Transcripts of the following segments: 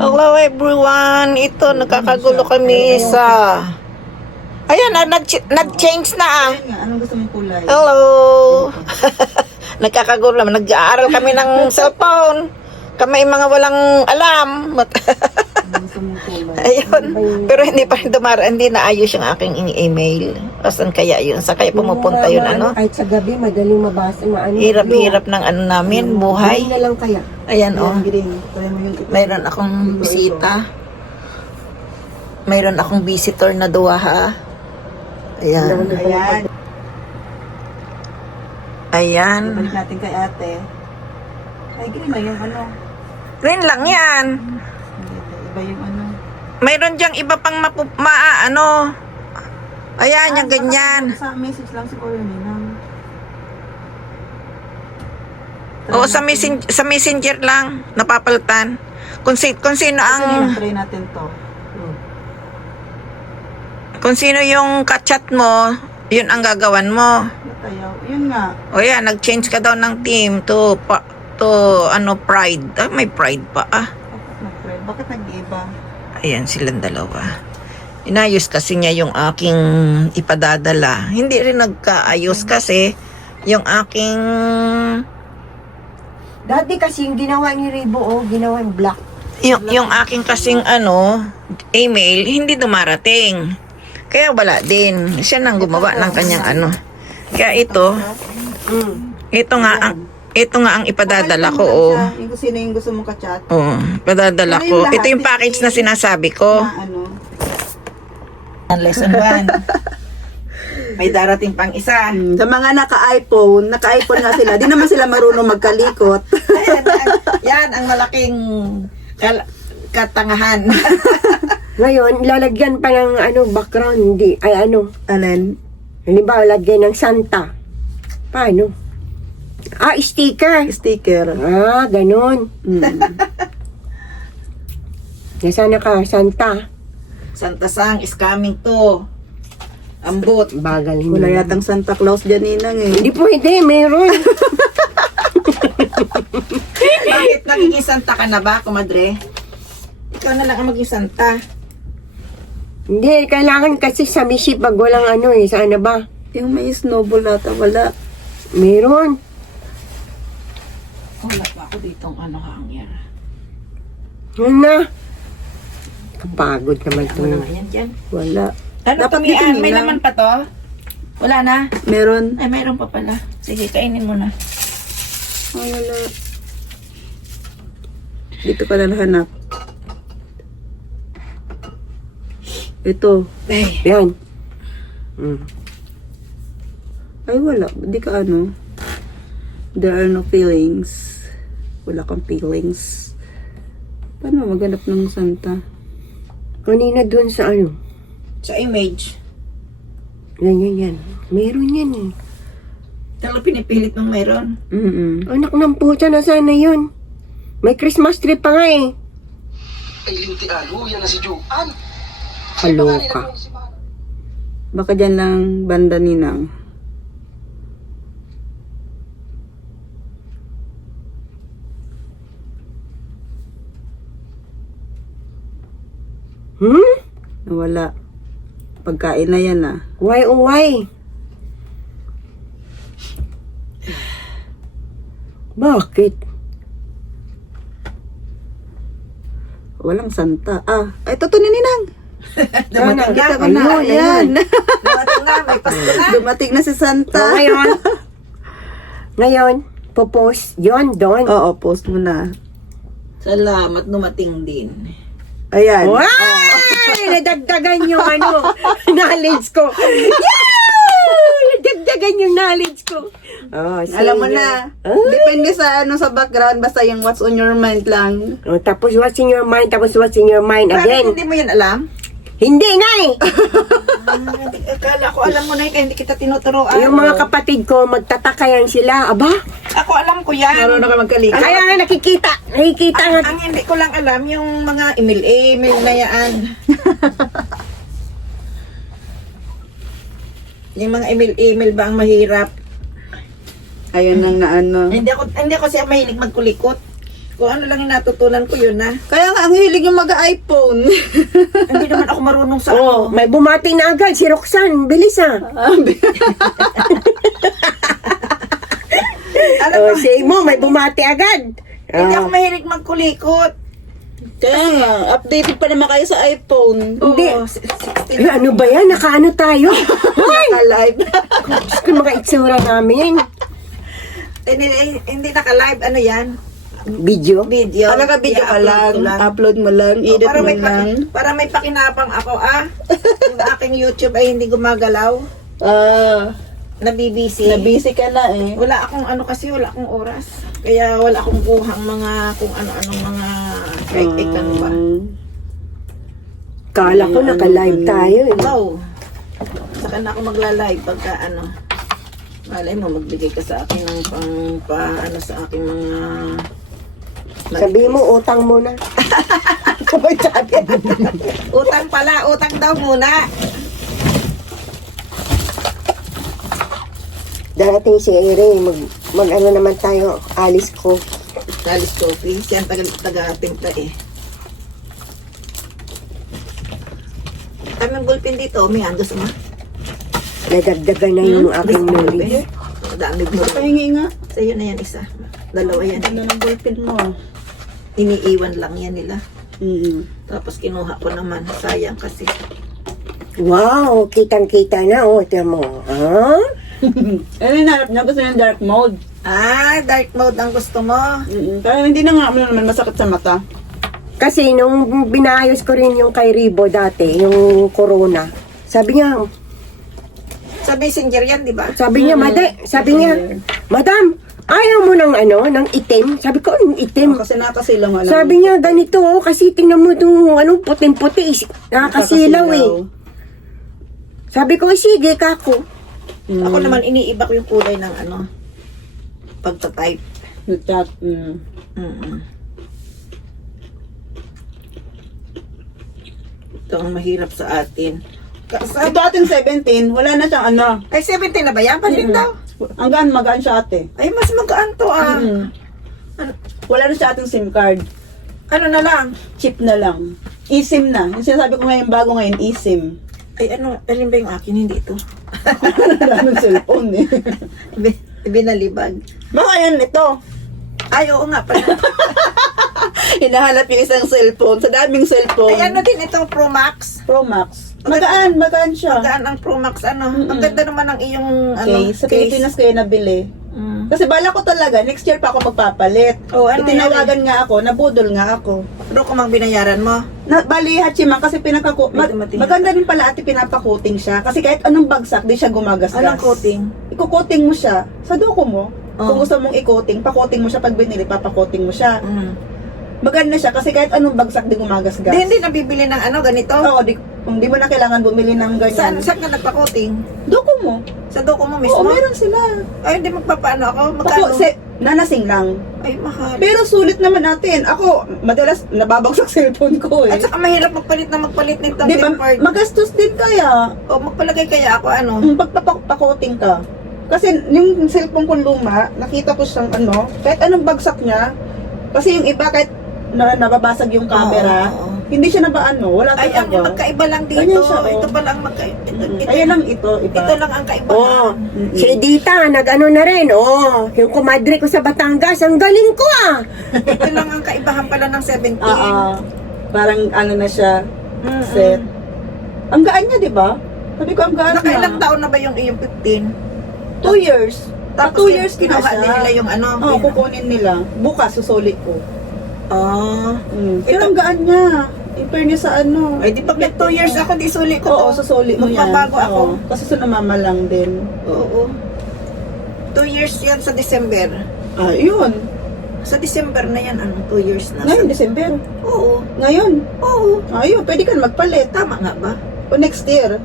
Hello everyone! Ito, nakakagulo kami sa... Ayan, nag-change na ah. Ayun nga, anong gusto mong kulay? Hello! Nagkakagulo naman. Nag-aaral kami ng cellphone. Kami mga walang alam. Anong gusto mong kulay? Ayun. Pero hindi pa rin hindi naayos yung aking email. Asan kaya yun? Sa kaya pumupunta yun, ano? Kahit sa gabi, madaling mabasa, maano. Hirap-hirap ng ano namin, buhay. Green na lang kaya. Ayan, oh. Yung green. Try mo yung Mayroon akong bisita. Mayroon akong visitor na duwaha. Ayan. Ayan. Ayan. Balik natin kay ate. Ay, green na yung ano. Green lang yan. Iba yung ano. Mayroon diyang iba pang ano. Ayan, yung ganyan. Sa message lang siguro yun. Oo, sa messenger lang. Napapalitan. Kung sino ang... Try natin to. Kung sino yung kachat mo, yun ang gagawan mo. Natayaw. Yun nga. O yan, nag-change ka daw ng team to Pride. Ah, may Pride pa ah. Bakit nag-iba? Ayan, silang dalawa. Inayos kasi niya yung aking ipadadala. Hindi rin nagkaayos kasi yung aking... Dati kasi yung ginawa ni Rebo, ginawa yung black. Yung aking kasing email, hindi dumarating. Kaya wala din. Siya nang gumawa ng kanyang ano. Kaya ito nga ang ipadadala ko. Oh. Yung sino yung gusto mong ka-chat? Oh, ipadadala Ano ko. yung lahat? Ito yung package na sinasabi ko. Na ano? Lesson 1. May darating pang isa. Sa mga naka-iPhone nga sila. Di naman sila marunong magkalikot. Yan ang malaking katangahan. Ngayon, lalagyan pa ng background, hindi, Alin? halimbawa, lagyan ng Santa. Paano? Sticker. Sticker. Ganon. Nasana ka, Santa. Santa Sang is coming to. Ambot. Bagal mo. Wala yatang Santa Claus dyan, Ninang eh. Hindi pwede, meron. Bakit nagiging Santa ka na ba, kumadre? Ikaw na lang ang maging Santa. Hindi, kailangan kasi sa misi pag walang sana ba? Yung may snowball ata, wala. Meron. Wala pa ako ditong hangyan. Yan na. Kapagod naman ito. Ayan dyan. Wala. Ano Dapat tumian? dito, May Ninang. laman pa to? Wala na? Meron. Ay, mayroon pa pala. Sige, kainin mo na. Ay, wala. Dito ka lang hanap. Ito. Ay, Yan. Ay, wala. Di ka ano. There are no feelings. Wala kang feelings. Paano maghanap ng Santa? Kanina doon sa sa image. Yan. Meron yan eh. Talagang pinipilit mong mayroon. Anak ng puta na sana yun. May Christmas tree pa nga eh. Ay, lintian. Yan na si Juan. Kaloka. Baka dyan lang banda Ninang. Wala. Pagkain na yan ah. Why oh why? Bakit? Walang Santa. Ay, ito ni Ninang. Dumating Kita ko na. na. Ayan. Dumating na. May Pasko na. Dumating na si Santa. Ngayon, popost yon doon. Oo, post mo na. Salamat, dumating din. Ayan. Ay! Nadagdagan yung knowledge ko. Yay! Nadagdagan yung knowledge ko. Alam mo na. Depende sa sa background. Basta yung what's on your mind lang. Tapos what's in your mind, tapos what's in your mind Bakit again. hindi mo yan alam? Hindi nga eh. Akala ko alam mo na yun, kaya hindi kita tinuturoan. Yung mga kapatid ko, magtataka yan sila. Aba, Ako alam ko yan. Marunong ka magkalikot. kaya nga nakikita nga. Ang hindi ko lang alam, yung mga email na yan. Yung mga email ba ang mahirap? Ayun ang naano. Hindi ako siya mahilig magkulikot. Kung ano lang yung natutunan ko yun na. Kaya nga, ang hilig yung mag-iPhone. Hindi naman ako marunong sa Oh, may bumati na agad si Roxanne. Bilis ah. Alam Oh, mo, si mo, may bumati agad. hindi ako Oh. mahilig magkulikot. Kaya nga, updated pa naman kayo sa iPhone. Hindi. Oo, 16 Eh, ano ba yan? Nakaano tayo? Naka-live. Diyos ko, mga itsura namin. Hindi naka-live. Ano yan? Video? Video. Talaga video ka I-upload lang, ko upload mo lang, edit para mo may lang. para may pakinapang ako yung aking YouTube ay hindi gumagalaw. Nabibisi. Na-busy ka na eh. Wala akong ano kasi, wala akong oras. Kaya wala akong kuhang mga kung ano-anong mga kaikan ba. Kala ko naka-live tayo eh. Wow. Saka na ako magla-live pagka ano. Malay mo, magbigay ka sa akin ng ano sa aking mga... Sabi mo, utang muna. Sabay sabi. Utang pala, utang daw muna. Darating si Ere, mag ano naman tayo, Alice ko. Alice Coffee, siya ang taga-timpla eh. Kaming bulpin dito, may gusto mo? Nadagdagan na yung aking knowledge. Dami mo. Pahingi nga. Sa'yo na yan isa. Dalawa yan. Ano ng ballpen mo? Iniiwan lang yan nila. Mm. Tapos kinuha ko naman. Sayang kasi. Wow, kitang-kita na. Oh, tiyan mo. Ha? Ano yung hanap niya? Gusto niya yung dark mode. Dark mode ang gusto mo. Pero hindi na nga ano naman masakit sa mata. Kasi nung binayos ko rin yung kay Ribo dati, yung corona, sabi niya, Sa messenger yan, di ba? sabi niya, Madam, ayaw mo ng ano, ng itim? Sabi ko, anong itim? Kasi nakasilaw nga lang. Sabi niya, ganito, oh, kasi tingnan mo itong ano, puting-puti, nakakasilaw eh. Sabi ko, sige, kako. Ako naman, iniiba ko yung kulay ng ano, pagta-type. Nagtat. Mm-mm. Ito ang mahirap sa atin. Ito ating 17, wala na siyang ano. Ay, 17 na ba yan? Palit daw. Hanggang magaan siya ate. Ay, mas magaan to ah. Wala na siya ating SIM card. Ano na lang? Chip na lang. eSIM na. Yung sinasabi ko ngayon, bago ngayon, eSIM. Ay, ano, alin ba yung akin? Hindi ito. Wala ng cellphone eh. Binalibag. Baka yan ito. Ay, oo nga pala. Hinahanap yung isang cellphone. Sa daming cellphone. Ay, ano din itong Pro Max? Pro Max. Magaan siya. Magaan ang Pro Max, ano. Ang ganda naman ng iyong, ano, Okay, sa Pilipinas kayo nabili. Mm. Kasi bala ko talaga, next year pa ako magpapalit. Oh, ano Itinawagan nga ako, nabudol nga ako. Pero kung mang binayaran mo, Bali, Hachiman, kasi maganda rin pala ate pinapakoting siya. Kasi kahit anong bagsak, di siya gumagasgas. anong coating? Iko-coating mo siya sa doko mo. Oh. Kung gusto mong i-coating, pa-coating mo siya pag binili, papakoting mo siya. Mm. Maganda siya kasi kahit anong bagsak, di gumagasgas. Hindi nabibili ng ano, ganito. Oo, kung di mo na kailangan bumili ng ganyan. Saan ka nagpa-coating? Doko mo. Sa doko mo mismo? Oo, meron sila. Ay, hindi magpapaano ako. Magkano? Nanasing lang. Ay, mahal. Pero sulit naman natin. Ako, madalas nababagsak cellphone ko eh. At saka mahirap magpalit nito. Di ba, magastos din kaya. O, magpalagay kaya ako, ano? Pagpapakoting ka. Kasi yung cellphone ko luma, nakita ko siyang ano, kahit anong bagsak niya, kasi yung iba kahit nababasag yung camera, Oo. hindi siya nabaano, wala Ay, ang talaga. magkaiba lang dito. Ganyan siya, oh. Ito pa lang magkaiba. Ayan lang ito, iba. Ito lang ang kaibahan. Oh, si Edita, nag-ano na rin. Oh, yung kumadre ko sa Batangas, ang galing ko ah. Ito lang ang kaibahan pala ng 17. Parang ano na siya, Mm-mm. set. Ang gaan niya, di ba? Sabi ko, ang gaan Nakailang na. taon na ba yung iyong 15? 2 years. Tapos 2 years kinuha na siya. din nila yung ano. Oo, kukunin nila. Bukas, susulit ko. Pero ang gaan niya. In fairness sa ano. Ay, di pag 2 years ako, di suli ko Oo, to. susulit mo yan. Magbabago ako. Oo, kasi sa namama lang din. Oo. 2 years yan sa December. Yun. Sa December na yan, 2 years na. Ngayon, December. Oo. Ngayon. Oo. Ayun, pwede ka magpalit. Tama nga ba? O next year.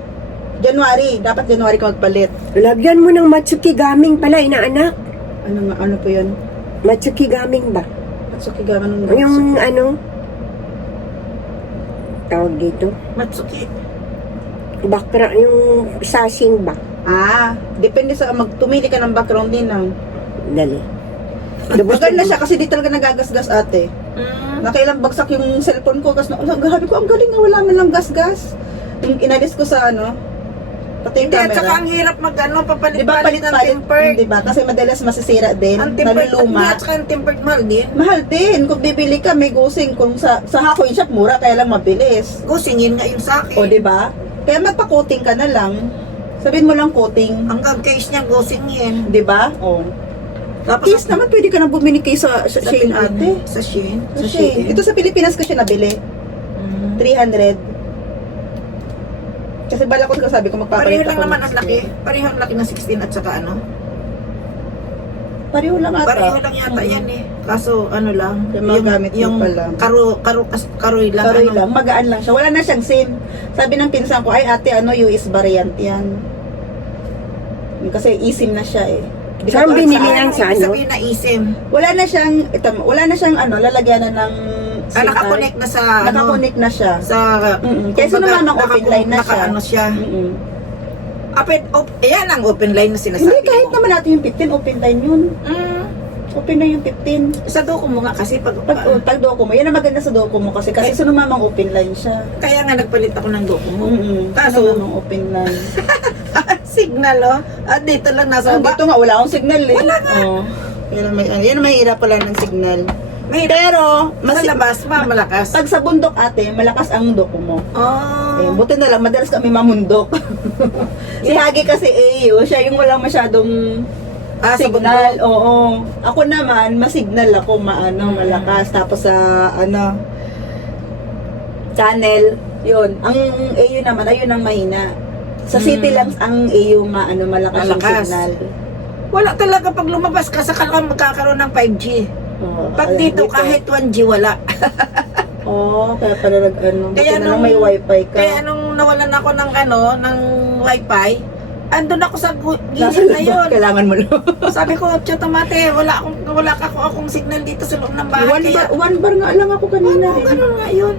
January. Dapat January ka magpalit. Lagyan mo ng Matsuki Gaming pala, inaanak. Ano po yun? Matsuki Gaming ba? Matsuki ganun. Yung ano, tawag dito, Matsuki. background, yung sashing ba? Depende sa tumili ka ng background din ng. Dali. Maganda siya kasi di talaga nagagasgas ate. Nakailang bagsak yung cellphone ko kasi grabe ko, ang galing nga, wala man lang gasgas. Yung inalis ko sa ano, pati yung Hindi, at saka camera. ang hirap Diba papalit-palit ng palit-palit, tempered. diba? Kasi madalas masisira din, Ang tempered, naluluma. at saka ang tempered mahal din. Mahal din. Kung bibili ka, may gusing. Kung sa Hakoy shop, mura, kaya lang mabilis. Gusingin nga yun sa akin. O, di ba? Kaya magpa-coating ka na lang. Sabihin mo lang coating. Hanggang case niya, gusingin. Di ba? O. Tapos, Case naman, pwede ka nang bumili kay sa Shein ate. Sa Shein? Sa Shein. Ito sa Pilipinas ko siya nabili. 300. Kasi balakot ko, sabi ko magpapalit Pareho lang ako naman ng ang laki. Pareho ang laki ng 16 at saka ano. Pareho lang ata. Pareho lang yata yan eh. Kaso ano lang. Yung mga gamit mo yung pa lang. karoy lang. Karoy ano. lang, magaan lang siya. Wala na siyang SIM. Sabi ng pinsan ko, ay ate, ano, US variant yan. Kasi eSIM na siya eh. Di Saan ba, binili saan? yan sa ano? Sabihin na eSIM. Wala na siyang ano, lalagyan na ng SIM card. Nakakonect na sa ano. Nakakonect na siya. Sa Kaysa naman ang open line na siya. Naka-ano siya. Mm-mm. Ayan ang open line na sinasabi Hindi, kahit ko. naman natin yung 15, open line yun. Open na yung 15. Sa doko mo nga kasi Pag Docomo, yan ang maganda sa Docomo kasi sa namamang open line siya. kaya nga nagpalit ako ng doko mo. Kaso, Kaso, namamang open line. signal oh. At dito lang nasa Dito nga, wala akong signal eh. Wala nga. Oh. Yan ang mahirap pala ng signal. May Pero, sa labas, malakas. pag sa bundok ate, malakas ang Docomo. Eh, Oh. buti na lang, madalas kami mamundok. Si Hagi kasi siya yung walang masyadong Sa signal. bundok. Oo. Ako naman, masignal ako, malakas. Tapos sa, channel, yun. Ang AU naman, ayun ang mahina. Sa city lang ang AU malakas yung Malakas. signal. Wala talaga pag lumabas ka, saka ka magkakaroon ng 5G. Oo, Pag ayan, dito, kahit 1G, wala. kaya pala buti Kaya na lang nung- may wifi ka. Kaya nung nawalan ako ng wifi, andun ako sa Nasa gilid na labas, yun. kailangan mo lang. Sabi ko, Chotomate, wala akong signal dito sa loob ng bahay. One bar nga lang ako kanina. Oo, ganun nga yun.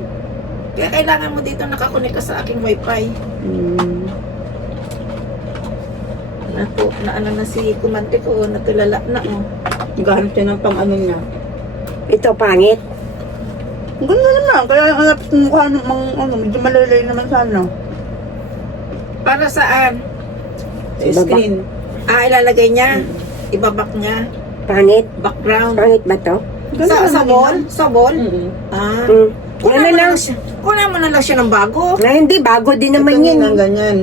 Kaya kailangan mo dito nakakunik ka sa aking wifi. Na si kumante ko, natulala na oh. Naghahanap siya ng pang niya. Ito, pangit. Ang ganda naman. Kaya hanap sa mukha ng medyo malalay naman sana. Para saan? Sa screen. Ilalagay niya. Ibabak niya. Pangit. Background. Pangit ba to? Sa wall? Sa wall? Mm-mm. Ah. Mm. Kunan Ano mo na lang? lang siya. Kunan mo na lang siya ng bago. Na hindi, bago din naman Ito yan. nga ganyan.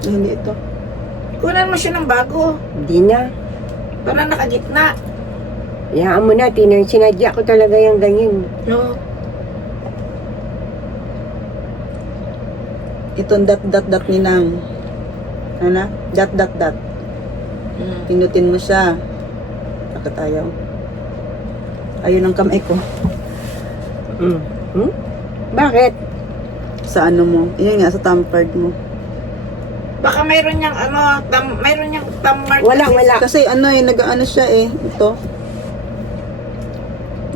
Hindi ito. Kunan mo siya ng bago. Hindi na. Para nakagitna. Hayaan mo na, sinadya ko talaga yung ganyan. No. Itong dot ni Nang. Ano? Dot. Pinutin mo siya. Bakit ayaw? Ayun ang kamay ko. Bakit? Sa ano mo? Yun nga, sa tampered mo. Baka mayroon niyang mayroon niyang thumb mark. Wala. Kasi nag-ano siya ito.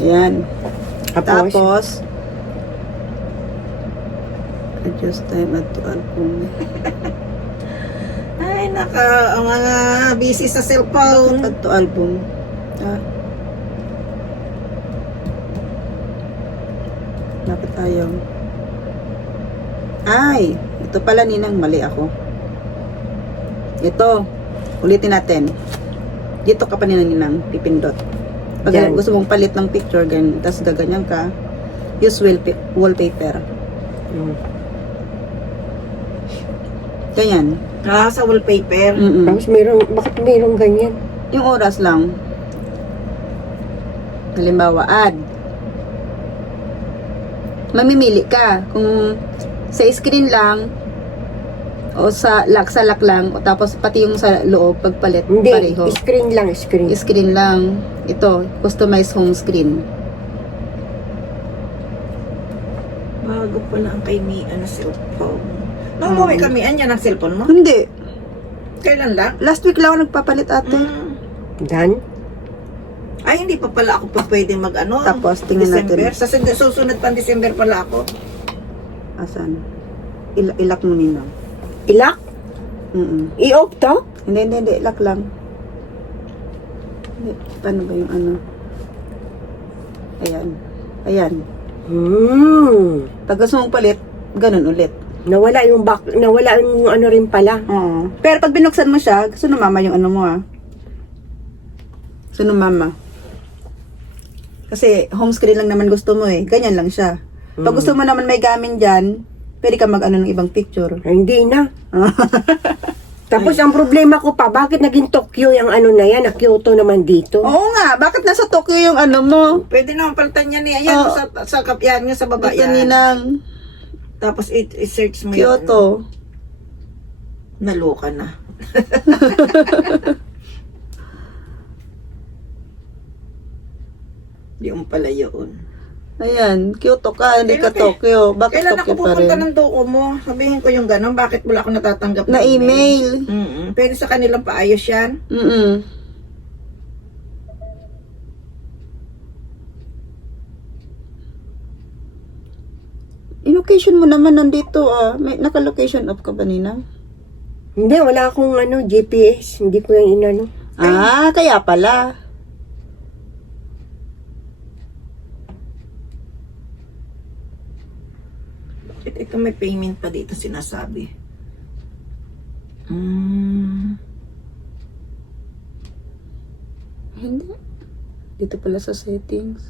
Yan. Tapos, adjust time at to album. Ay, ang mga busy sa cellphone. Add to album. Bakit ayaw? Ay, ito pala Ninang, mali ako. Ito, ulitin natin. Dito ka pa Ninang, pipindot. Pag Yan. gusto mong palit ng picture, tapos gaganyan ka, use wallpaper. Ganyan. Sa wallpaper. Tapos bakit mayroong ganyan? Yung oras lang. Halimbawa, add. Mamimili ka kung sa screen lang o sa lock lang o tapos pati yung sa loob pagpalit Hindi, pareho. screen lang, screen. Screen lang. Ito, customize home screen. Bago pala ang kay Mia na cellphone. Nung umuwi kami, anyan ang cellphone mo? Hindi. Kailan lang? Last week lang ako nagpapalit ate. Dan? Ay, hindi pa pala ako pa pwede Tapos, tingnan December. natin. Sa susunod pang December pala ako. Asan? Ilak mo Ninang. Ilak? I-off to? Hindi. Ilak lang. Hindi. Paano ba yung ano? Ayan. Ayan. Pag gusto mong palit, ganun ulit. Nawala yung ano rin pala. Oo. Pero pag binuksan mo siya, gusto ng mama yung ano mo Gusto ng mama. Kasi home screen lang naman gusto mo Ganyan lang siya. Pag gusto mo naman may gamit dyan, pwede ka mag-ano ng ibang picture. Ay, hindi na. Tapos ang problema ko pa, bakit naging Tokyo yung ano na yan, Kyoto naman dito? Oo nga, bakit nasa Tokyo yung ano mo? Pwede naman palitan niya niya. Yan, Oo. sa kapyan niya sa baba Dito yan. ninang Tapos i-search mo Kyoto. Naluka na. Yung pala yun. Ayan, Kyoto ka, hindi ka Tokyo. Bakit Kailan Tokyo ako pa pupunta rin? ng doko mo? Sabihin ko yung gano'n, bakit wala ako natatanggap Na email. Pwede sa kanilang paayos yan. Yung location mo naman nandito May naka-location off ka ba, Ninang? Hindi, wala akong ano, GPS. Hindi ko yan inano. Kaya pala. Ito may payment pa dito sinasabi. Hindi. Dito pala sa settings.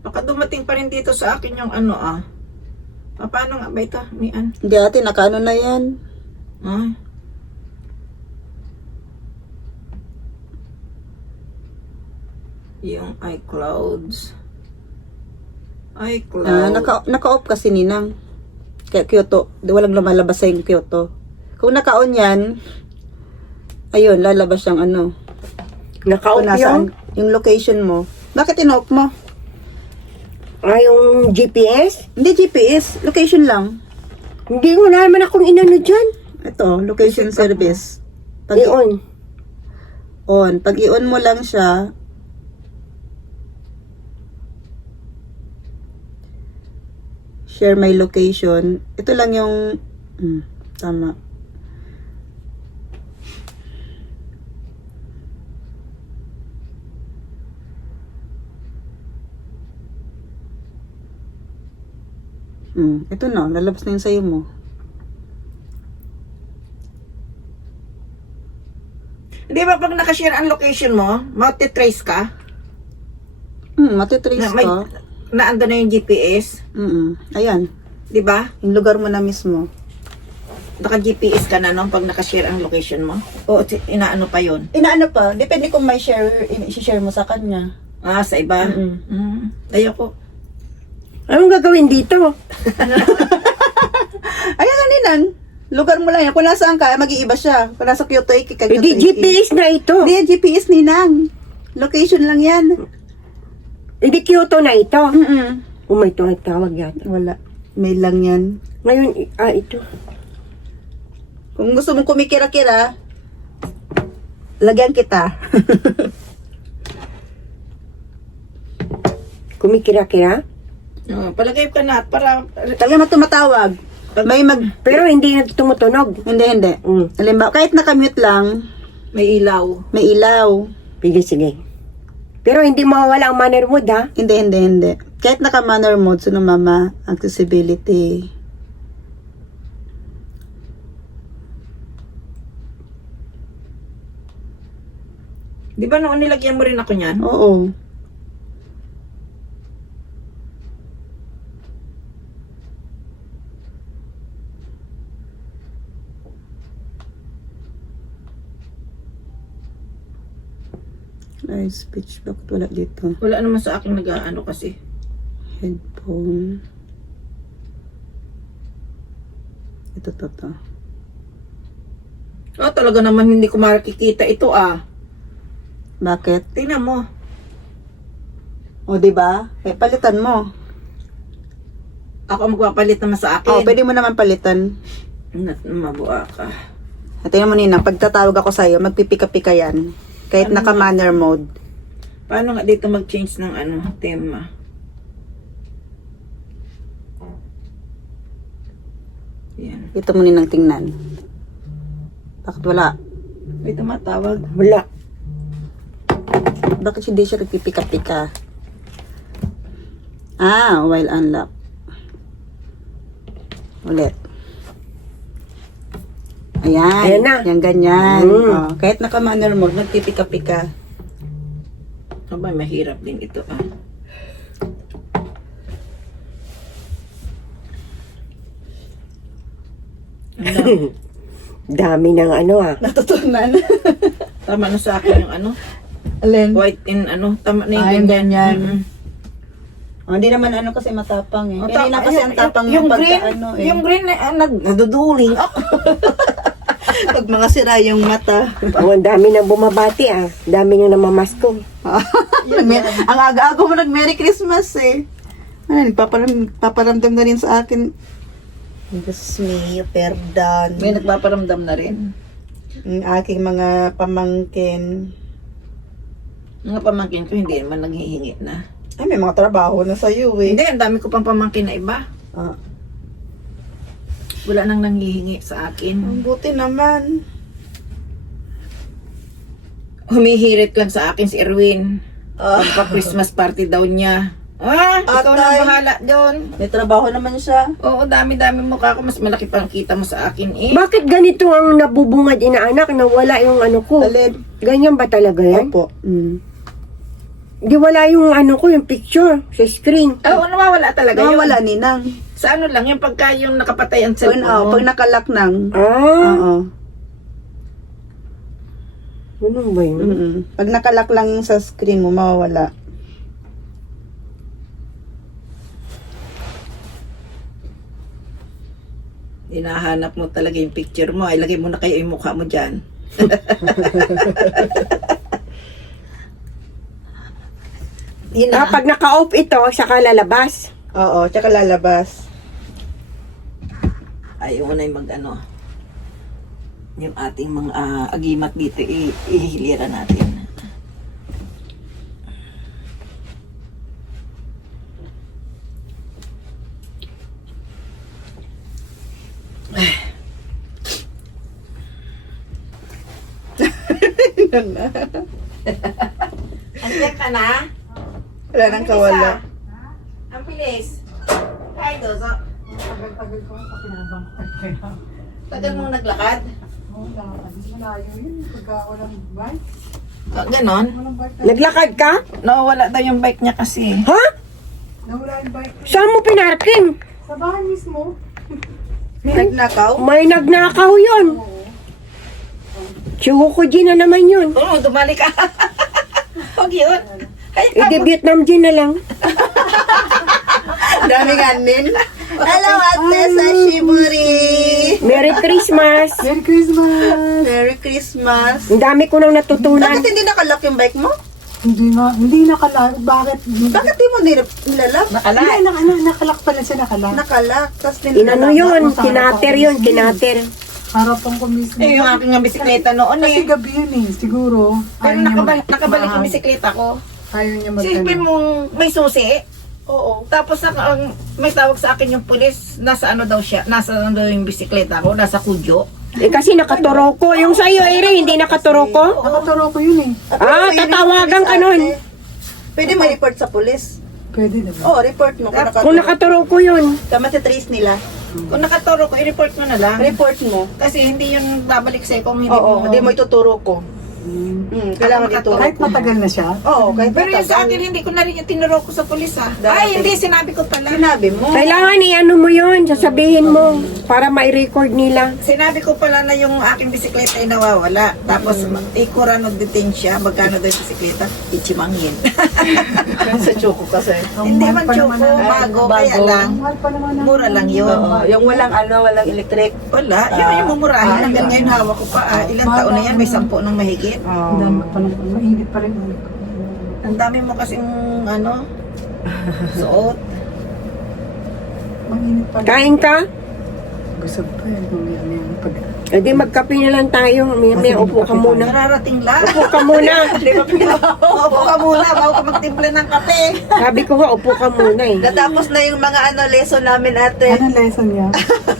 Baka dumating pa rin dito sa akin yung ano Paano nga ba ito? Mian? Hindi ate, nakaano na yan. Yung iClouds. iCloud. Naka-off kasi, Ninang. Kaya Kyoto. Walang lumalabas sa yung Kyoto. Kung naka-on yan, ayun, lalabas siyang ano. Naka-off Kung nasaan yung location mo. Bakit in-off mo? yung GPS? Hindi GPS, location lang. Hindi, wala naman akong inano dyan. Ito, location service. Pag I-on. on. Pag i-on mo lang siya, share my location. Ito lang yung tama. Ito na, lalabas na yung sayo mo. Di ba pag nakashare ang location mo, matitrace ka? Matitrace Na, may, ka. na ando na yung GPS? Ayan, Di ba? yung lugar mo na mismo. Naka-GPS ka na no pag nakashare ang location mo? O inaano pa yon? Inaano pa, depende kung may i-share mo sa kanya. Sa iba? Ayoko. Anong gagawin dito? Ayan na, Ninang. Lugar mo lang yan. Kung nasaan ka, mag-iiba siya. Kung nasa Kyoto Iki, ka Kyoto Hindi, Iki. GPS na ito. Hindi yan GPS, Ninang. Location lang yan. Hindi Kyoto na ito. Mm-mm. May tawag yata. Wala. May lang yan. Ngayon, ito. Kung gusto mong kumikira-kira, lagyan kita. Kumikira-kira? Palagay ka na para Talaga tumatawag. May Pero hindi na tumutunog. Hindi. Halimbawa, kahit nakamute lang, may ilaw. may ilaw. Sige. Pero hindi mawawala ang manner mode, ha? Hindi. Kahit naka-manner mode, so mama, accessibility. Di ba noon nilagyan mo rin ako niyan? Oo. Ay, speech. Bakit wala dito? Wala naman sa akin nag-ano kasi. Headphone. Ito. Talaga naman hindi ko makikita ito Bakit? Tingnan mo. O, diba? Eh, palitan mo. Ako magpapalit naman sa O, akin. pwede mo naman palitan. Mabuha ka. At tingnan mo, Ninang, pagtatawag ako sa'yo, magpipika-pika yan. Kahit naka-manner mode. Paano nga dito mag-change ng tema? Yan. Ito mo ninang tingnan. Bakit wala? May tumatawag. Wala. Bakit hindi siya nagpipika-pika? While unlock. Ulit. Ayan. Ayan na. Yan ganyan. Mm. Oh, kahit naka-manual mode, nagpipika-pika. Aba, mahirap din ito ah. Ano? Dami ng ano ah. Natutunan. Tama na sa akin yung ano. Alin? White in ano. Tama na yung Ay, ganyan. Mm-mm. Hindi naman ano kasi matapang eh. Oh, Hindi na kasi ang tapang yung pagka green, ano eh. yung green naduduling ako. Pag mga sira yung mata. Oh, ang dami nang bumabati ah. Dami nang namamasko. Ang aga-aga mo nag-Merry Christmas eh. Ano, paparamdam na rin sa akin. Diyos me, perdon. May nagpaparamdam na rin. Ang aking mga pamangkin. Mga pamangkin ko hindi naman nanghihingi na. Ay, may mga trabaho na sa'yo eh. Hindi, ang dami ko pang pamangkin na iba. Ah, Wala nang nanghihingi sa ang akin. buti naman. Humihirit lang sa akin si Erwin. Ah. Pagpa-Christmas party daw niya. Ikaw na Atay. bahala doon. May trabaho naman siya. Oo, dami-dami mukha ko. Mas malaki pang kita mo sa akin eh. Bakit ganito ang nabubungad inaanak na wala yung ano ko? Alin? Ganyan ba talaga yan? Opo. Mm. Di wala yung ano ko, yung picture sa screen. Oo, nawawala talaga yun. Wala ninang. Sa ano lang, yung pagka yung nakapatay ang Pag, cellphone mo. pag nakalak nang. Ah, Oo. ganun ba yun? Mm-mm. Pag nakalak lang yung sa screen mo, mawawala. Hinahanap mo talaga yung picture mo. Ay, lagay mo na kayo yung mukha mo dyan. Yun na. Pag naka-off ito, saka lalabas. Oo, tsaka lalabas. Ayaw na yung mag-ano. Yung ating mga agimat dito, ihihilira natin. Andiyan ka na? Wala nang kawala. Ang bilis. Ay, dozo. Tagal mong naglakad? Ganon? Naglakad ka? Nawawala daw yung bike niya kasi. Ha? Saan mo pinarking? Nagnakaw? May nagnakaw yun. Chuko G na naman yun. Oo, dumali ka. Huwag yun. Ay, Edi Vietnam G na lang. Daming anin. Hello, Ate Sashiburi! Merry Christmas. Merry Christmas! Ang dami ko nang natutunan. Bakit hindi nakalak yung bike mo? Hindi nakala. Bakit? Bakit di mo nilalak? nakala. Nakalak pala siya, nakalak. Nakalak, tapos Inano yun? Kinater yun, kinater. Harapan ko mismo. Eh, yung aking nga bisikleta noon Kasi eh. gabi yun eh, siguro. Pero nakabalik yung bisikleta ko. Ayaw niya Silipin mong may susi. Oo. Tapos may tawag sa akin yung pulis. Nasa ano daw siya? Nasa ano daw yung bisikleta ko? Nasa Kudyo. Eh kasi nakaturoko. Yung sa'yo, Eri, hindi nakaturoko? Nakaturo ko yun eh. Tatawagan ka nun. Pwede mo report sa pulis. Pwede naman. Oo, report mo. Kung nakaturoko yun. Tama si trace nila. Kung nakaturo ko, i-report mo na lang. Report mo. Kasi hindi yun babalik sa'yo kung hindi Oo, mo. hindi mo ituturo ko. Kailangan ituro Kahit ko. matagal na siya. Oo, kahit Pero yung sa matagal. akin, hindi ko na rin yung tinuro ko sa pulis ah. Dati. Ay, hindi, sinabi ko pala. Sinabi mo. Kailangan i-ano mo yun, sasabihin mo. Para ma-record nila. Sinabi ko pala na yung aking bisikleta ay nawawala. Tapos, ikurano detain siya. Magkano daw yung bisikleta? Ichimangin. Sa choco kasi. Hindi man choco, bago, kaya lang. Mahal pa naman ang... Mura lang yun. Oo, yung walang walang electric. Wala, yun yung mumurahin. Hanggang ngayon hawak ko pa. Ilang taon na yan, may 10 nang mahigit. Ang dami pa naman. Mainit pa rin. Ang dami mo kasing suot. Mainit pa rin. Kain ka? busog pa eh. Mamaya pag... E di magkape na lang tayo. May upo ka muna. Nararating lang. Upo ka muna. Upo ka muna, bago ka magtimpla ng kape. Sabi ko nga, upo ka muna eh. Natapos na yung mga lesson namin ate. Anong lesson niya?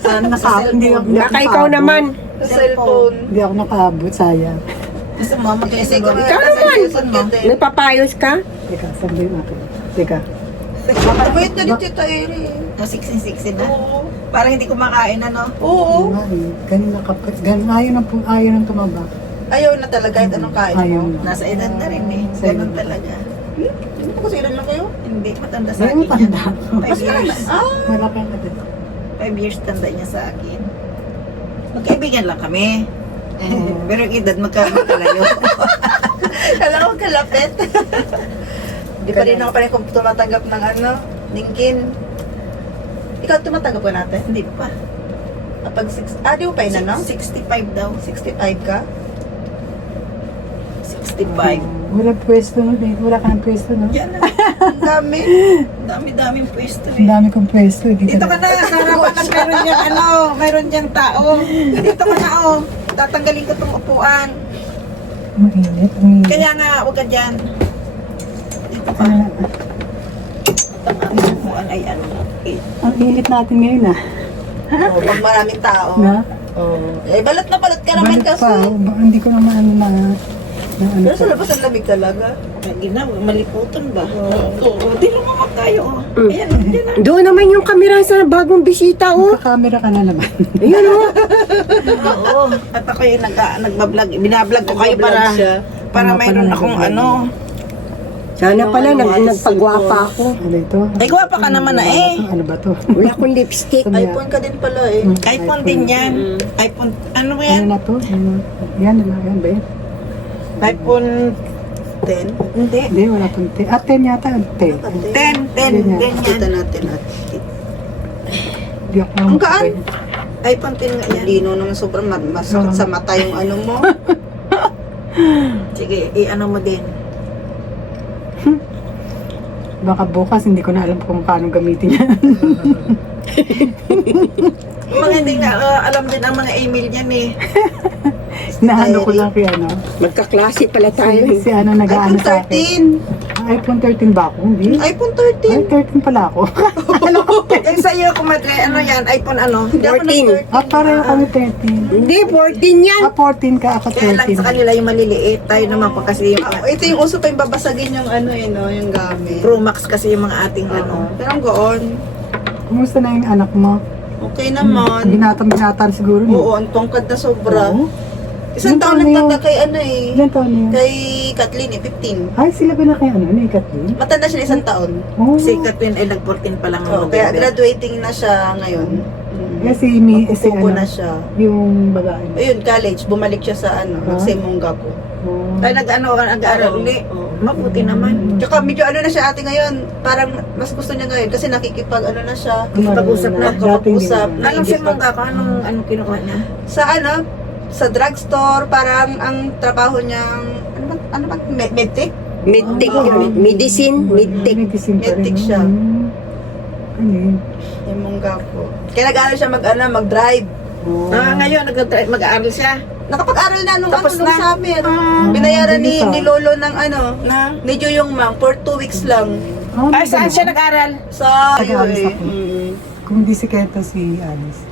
Saan hindi ako Baka ikaw naman. Sa cellphone. Hindi ako nakaabot, sayang. Gusto mo, mag-siguro Ikaw naman. Nagpapayos ka? Teka, sabihin natin. Teka. Wait na dito Tita Eri. Siksin-siksin na. Parang hindi kumakain ano. Oo nga eh. Ganun kapag. Ayaw nang tumaba. Ayaw na talaga kahit anong kain Ayaw mo. na. Nasa edad na rin eh. Ganun talaga. Hindi ko kasi ilan lang kayo? Hindi, matanda sa Ayun, akin. tanda. 5 years. Malaki ang kapit. 5 years tanda niya sa akin. Magkaibigan lang kami. Pero yung edad magkalayo. Kala ko kalapit. Di pa rin ako pa rin kung tumatanggap ng LinkedIn. Ikaw tumatanggap ka natin? Hindi pa. Kapag di mo pa yun 65 daw. 65 ka? 65. Wala pwesto no, eh. Wala ka ng pwesto no? Yan na. Ang dami. Ang dami-daming pwesto Ang eh. dami kong pwesto. Dito ka na, sa harapan ng meron diyang meron diyang tao. Dito ka na tatanggalin ko tong upuan. Mainit. Kaya nga, huwag ka dyan. Dito ka. Ang aming upuan ay eh. Ang init natin ngayon ah. Pag maraming tao. Na? Eh, balot na balot ka naman Balik kasi. pa. Hindi ko naman na Pero sa labas ang lamig talaga. Gina, maliputan ba? Oo. Di lumawag tayo. Ayan, dyan na. Doon naman yung kamera sa bagong bisita, oh. Nagka-camera ka na naman. Ayun, oh. Oo. At ako yung nagbablog. Binablog ko kayo para mayroon akong Sana pala nagpagwapa ako. Ano ito? Ay, gwapa ka naman na eh. Ano ba to? Wala akong lipstick. iPhone ka din pala eh. iPhone din yan. iPhone, ano ba Ano yan? na to? Yan na yan ba yun? iPhone 10? Hindi. Hindi, wala pong 10. 10 yata. 10. 10 yan. Kita natin at Hindi ako Ang kaan? iPhone 10 nga yan. Lino naman sobrang masakit sa mata yung mo. Sige, i-ano mo din. Baka bukas hindi ko na alam kung paano gamitin yan. Mga hindi nga alam din ang mga email niyan eh. Naano ko lang kay ano. Magkaklase pala tayo. Si ano nag-aano sa akin. iPhone 13 ba ako? Hindi. iPhone Ay, 13. 13 pala ako. Yung sa iyo, kumadre, ano yan? iPhone ano? Hindi ako 14. Ah, pareho kami 13. Hindi, 14 yan. Ah, 14 ka, ako Kaya lang sa 13. kanila yung maliliit. Tayo naman pa kasi yung Ito yung uso pa yung babasagin yung yung gamit. Pro Max kasi yung mga ating Pero ang goon. Kumusta na yung anak mo? Okay naman. Binatang siguro. No? Oo, ang tongkad na sobra. Oo. Isang Ilan taon taon na nagtanda yun? kay Ilan taon na yun? Kay Kathleen 15. Ay, sila ba na kay ano? Ni Kathleen? Matanda siya na isang taon. Oh. si Katwin ay nag-14 pa lang. Oo, kaya graduating na siya ngayon. Kaya si Kuko ano, na siya. yung babae. Ayun, college. Bumalik siya sa nagsemongga ko. Oh. Ay nag-aaral uli. Mabuti naman. Tsaka medyo na siya ate ngayon. Parang mas gusto niya ngayon kasi nakikipag na siya. Nakikipag-usap na. Nakakapag-usap. Anong simongga ka? Anong kinuha niya? Sa drugstore, parang ang trabaho niyang, ano ba, medtech? Medtech, medicine, medtech. Medicine pa rin. Medtech siya. Ano yun? Yung mungga ko. Kaya nag-aaral siya mag-drive. Oh. Ngayon mag-aaral siya. Nakapag-aral na nung Tapos nung na? sa amin. Binayaran ni Lolo ng Na? ni Juyong Mang for 2 weeks lang. Oh, Ay, saan siya nag-aaral? Sa Nag-aaral UAE. ako. Kung hindi si Keto, si Alice.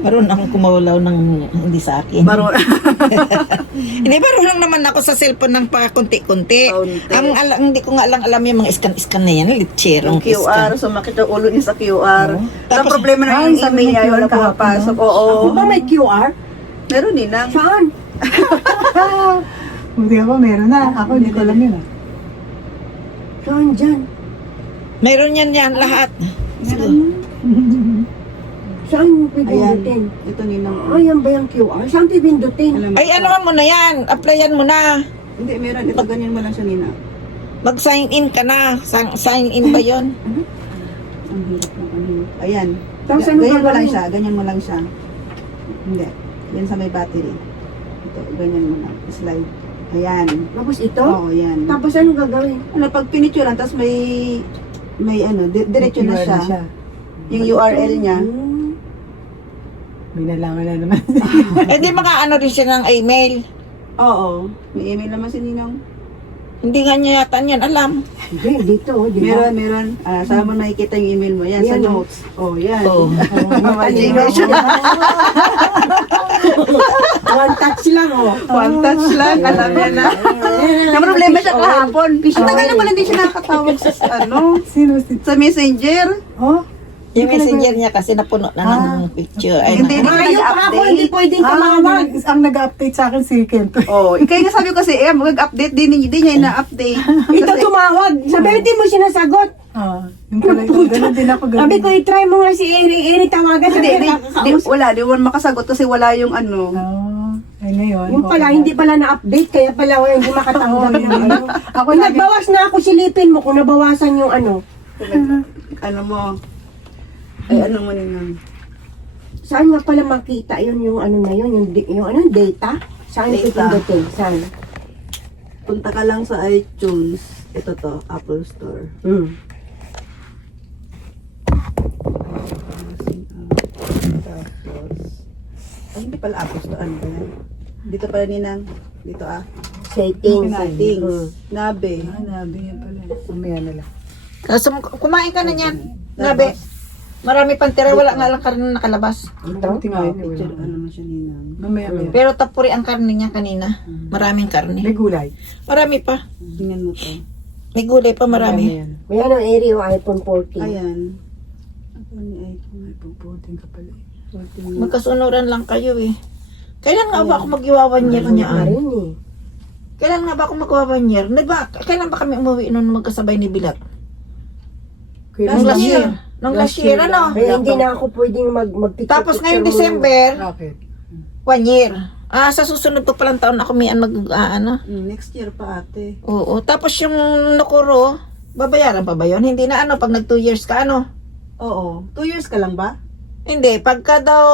Marunong akong kumawalaw ng hindi sa akin. Hindi, marunong naman ako sa cellphone ng pakunti-kunti. Kaunti. Hindi ko nga alam yung mga scan-scan na yan. Litcherong Yung QR, so makita ulo niya sa QR. Ang Tapos- problema na yung sabi email niya, niya, QR wala kahapon, pumapasok. no? Oo. Ba may QR? Meron nilang. Saan? Buti ako, meron na. Ako, hindi ko alam yun. Saan dyan? Meron yan lahat. Saan mo Ayan. pipindutin? Ito ninang. Ayan ba yung QR? Saan pipindutin? Ay, anuhan mo na yan. Applyan mo na. Hindi, meron. Ito, ganyan mo lang siya, Nina. Mag-sign in ka na. Sign in ba yon? Ang hirap ng ano. Ayan. Tapos ano Ganyan mo lang gagawin? siya. Ganyan mo lang siya. Hindi. Yan sa may battery. Ito, ganyan mo lang. Slide. Ayan. Tapos ito? Oo, yan. Tapos ano gagawin? Ano, pag pinicturean, tapos may diretso na QR siya. Yung URL niya. May nalaman na naman. Eh di makaano din siya ng email. Oo. May email naman si Ninong. Hindi nga niya yata yan alam. Hindi, dito, di ba? Meron. Saan mo nakikita yung email mo? Yan, sa Yan, notes. Oh, yan. Oo. Gmail siya. One touch lang, oh. One touch lang. Alam niya na. Ang problema siya kahapon. Ang tagal na pala hindi siya nakakatawag sa Sino? sa messenger. Oh? Yung messenger niya kasi napuno na ng picture. Ay, Hindi, naku. hindi Ayaw pa ako, hindi pwedeng tumawag. Ang nag-update sa akin si Kento. Oh, kaya nga sabi ko kasi, mag-update din niya ina-update. Ito tumawag. Sabi, hindi mo sinasagot. Yung pala, ganun din ako. Sabi ko, i-try mo nga si Eri tawagan. Sabi, Di mo makasagot kasi wala yung ano. Ay, ngayon. yung pala, hindi pala na-update, kaya pala wala hindi makatanggap ng ano. Ako Kung nagbawas na ako, silipin mo kung nabawasan yung ano. Ano mo. Ay, ano mo Ninong. Saan nga pala makita yun, yung ano na yun, yung ano, data? Saan ito Data. pindutin? Saan? Punta ka lang sa iTunes. Ito to, Apple Store. Tapos, ay hindi pala Apple Store. Ano ba yan? Dito pala Ninang. Dito Settings. Settings. Nabe. Nabi yan pala. Umaya na lang. Kaso, kumain ka na niyan. Nabe. Marami pang tira. Wala nga lang karne na nakalabas. Buti nga yun. Picture, ano mo siya Ninang. Mamaya. Pero tapuri ang karne niya kanina. Maraming May karne. gulay. Marami pa. Tingnan mo to. May gulay pa marami. Yan. May ano, Eri, yung iPhone 14. Ayan. Ako ni iPhone. Ay, puputin ka pala. Magkasunuran lang kayo eh. Kailan nga ba ako mag-iwawan year Na niya? rin eh. Kailan nga ba ako mag-iwawan year? Kailan ba kami umuwi noon magkasabay ni Bilat? Nung last year. Nung last year, ano? Kaya hindi na ako pwedeng mag-picture. Tapos ngayong December, Bakit? 1 year. Sa susunod pa palang taon ako may ano. Next year pa ate. Oo. Tapos yung Nakuro, babayaran pa ba yun? Hindi na ano, pag nag 2 years ka ano? Oo. 2 years ka lang ba? Hindi, pagka daw,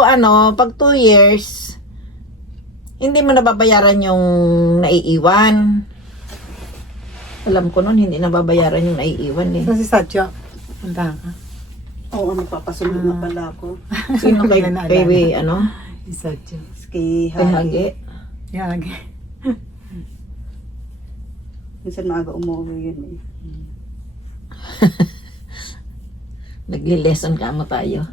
ano, pag 2 years, hindi mo nababayaran yung naiiwan. Alam ko nun, hindi nababayaran yung naiiwan eh. Kasi Satya. Punta ka. Oo, magpapasunod na pala ako. Sino kay, Hindi na kay naalala. Way, ano? Si Satya. Kay Kay Hagi. Hagi. Yagi. Minsan maaga umuwi yun eh. Nagli-lesson ka mo tayo.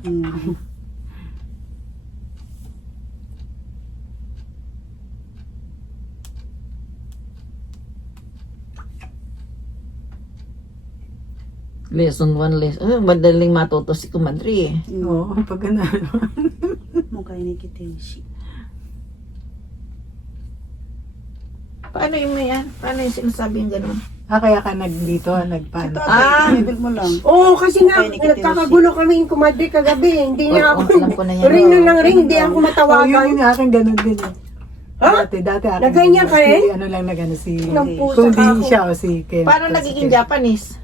Lesson 1, lesson. Madaling matuto si Kumadri eh. Oo, pag ano. Mukha ni Kitenshi. Paano yung may yan? Paano yung sinasabi yung gano'n? Kaya ka dito, nagpaano. Level mo lang. Oo, kasi nga, Okay, negative nagkakagulo kami yung kumadre kagabi. Hindi niya Oo, ako, alam ko na yan. ring na ng ring, hindi ako Oh, matawagan. yun akin ganun din eh. Ha? Dati akin. Naganyan ka rin? Si, ano lang nagano si... Ng pusa Kung ka di ako. siya o si Ken. Paano nagiging Japanese?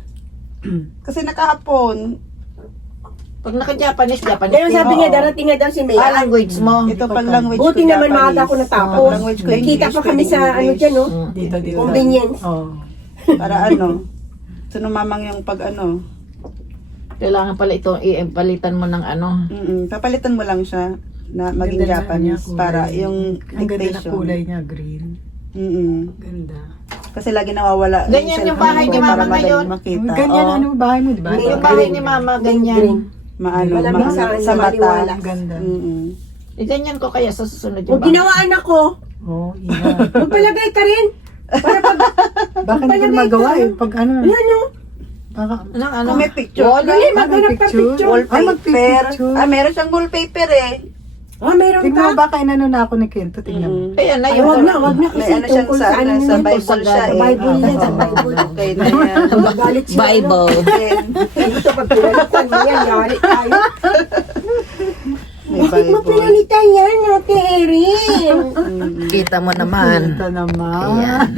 Kasi nakahapon, Pag naka-Japanese, Japanese Pero sabi Oo. niya, darating nga daw si May. language mo. ito pang language Buti ko naman Japanese. maaga ako natapos. Language ko Nakita English, pa kami sa English. ano dyan, no? Mm. Dito. Convenience. Oo. Para ano, sunumamang yung pag ano. Kailangan pala ito, palitan mo ng ano. Papalitan mo lang siya na maging Ganda na Japanese niya, para kulay. yung Ang ganda na dictation. kulay niya, green. Ganda. Kasi lagi nawawala. Ganyan yung bahay ni cellphone ko para Mama madaling ngayon. Makita. Ganyan, Oo. ano bahay mo, di ba? Yung bahay ni Mama, ganyan. Maano, Malamig sa mata. maliwala. Ganda. Ganyan ko kaya sa susunod yung Kung bahay. ginawaan ako, Oo, iya. magpalagay ka rin. Para pag, Baka hindi ko Palagay magawa ka. eh. Pag ano, yan no? baka... Anong ano? Kung may picture. Wall. Dali, maghanap ka picture. Wallpaper. Ay, magpipicture. Meron siyang wallpaper eh. Meron Tingnan mo, ka? baka inano na ako ni Kento. Tingnan mo. Ayan na Ay, yun. wag na May kasi ano siya tungkol sa, sa ano sa yun. Bible siya eh. Bible yan, sa Bible. Okay na yan. Magalit siya. Bible. Then, Dito pag pinalitan mo yan, yari tayo. may Bakit mo Bible. pinalitan yan, Ate Erin? Kita mo naman. Ito naman. Ayan.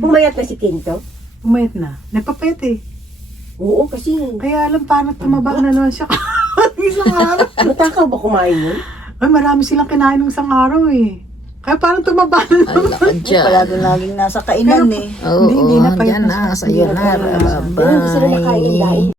Umayat na si Kinto? Umayat na. Nagpapayat eh. Oo, kasi Kaya alam paano tumaba na naman siya. Isang araw. matakaw ba kumain yun? Ay, marami silang kinain ng isang araw eh. Kaya parang tumaba na. Ay, lakad dyan. Palagi laging nasa kainan eh. Oo, Hindi na, payat dyan na na. Sa'yo na. Pero hindi sila nakain daing.